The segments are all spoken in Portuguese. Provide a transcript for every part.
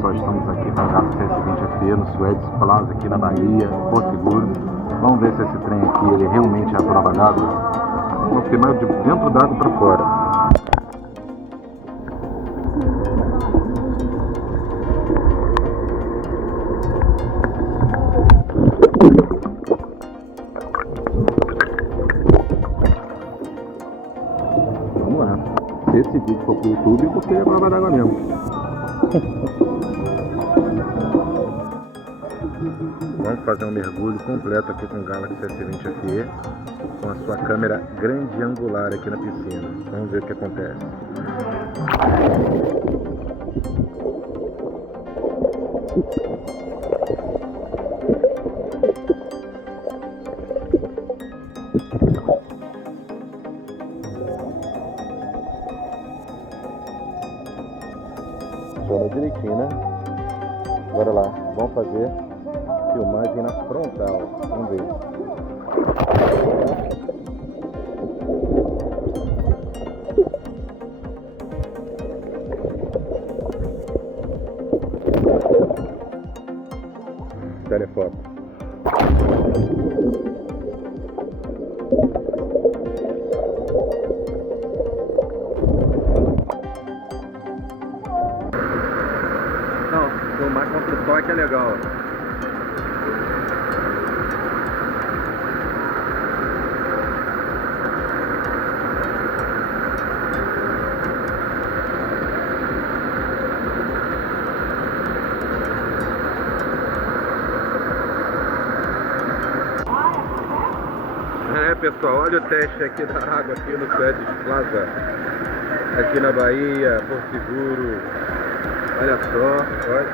pessoal, estamos aqui com a jato S20FE no Suede Plaza aqui na Bahia, Porto Seguro. Vamos ver se esse trem aqui ele realmente é a prova d'água. Vamos filmar de dentro d'água para fora. Vamos lá. Se esse vídeo for pro YouTube, porque é prova d'água mesmo. Vamos fazer um mergulho completo aqui com o Galaxy S20FE com a sua câmera grande angular aqui na piscina. Vamos ver o que acontece. Funciona direitinho, né? Bora lá, vamos fazer filmagem na frontal. Vamos ver. Telefoto. Não, filmar contra o toque é legal. Pessoal, olha o teste aqui da água aqui no WaterTest Plaza, aqui na Bahia, Porto Seguro. Olha só, olha.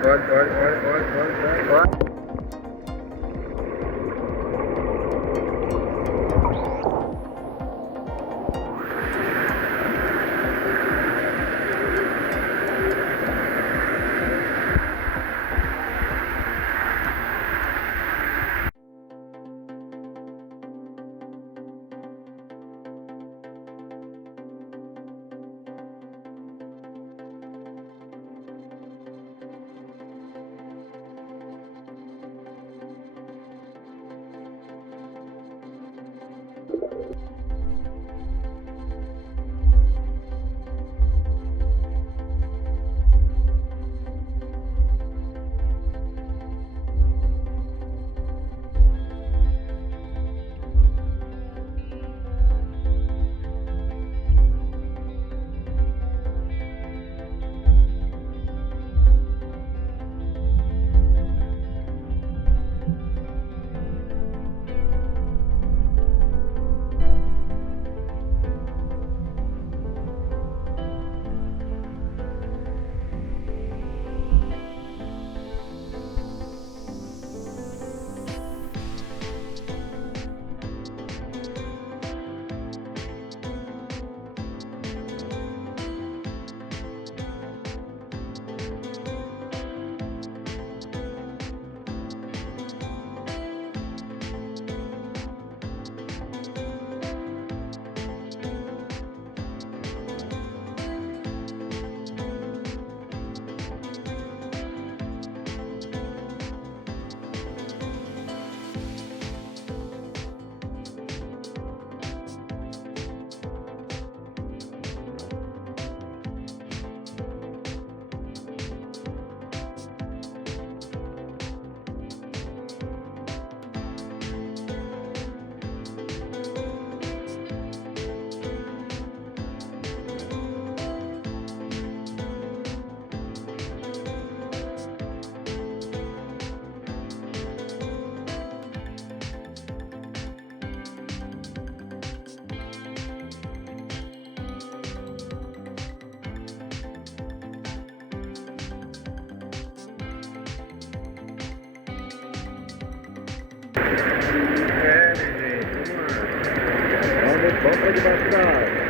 Vamos para debaixo da água.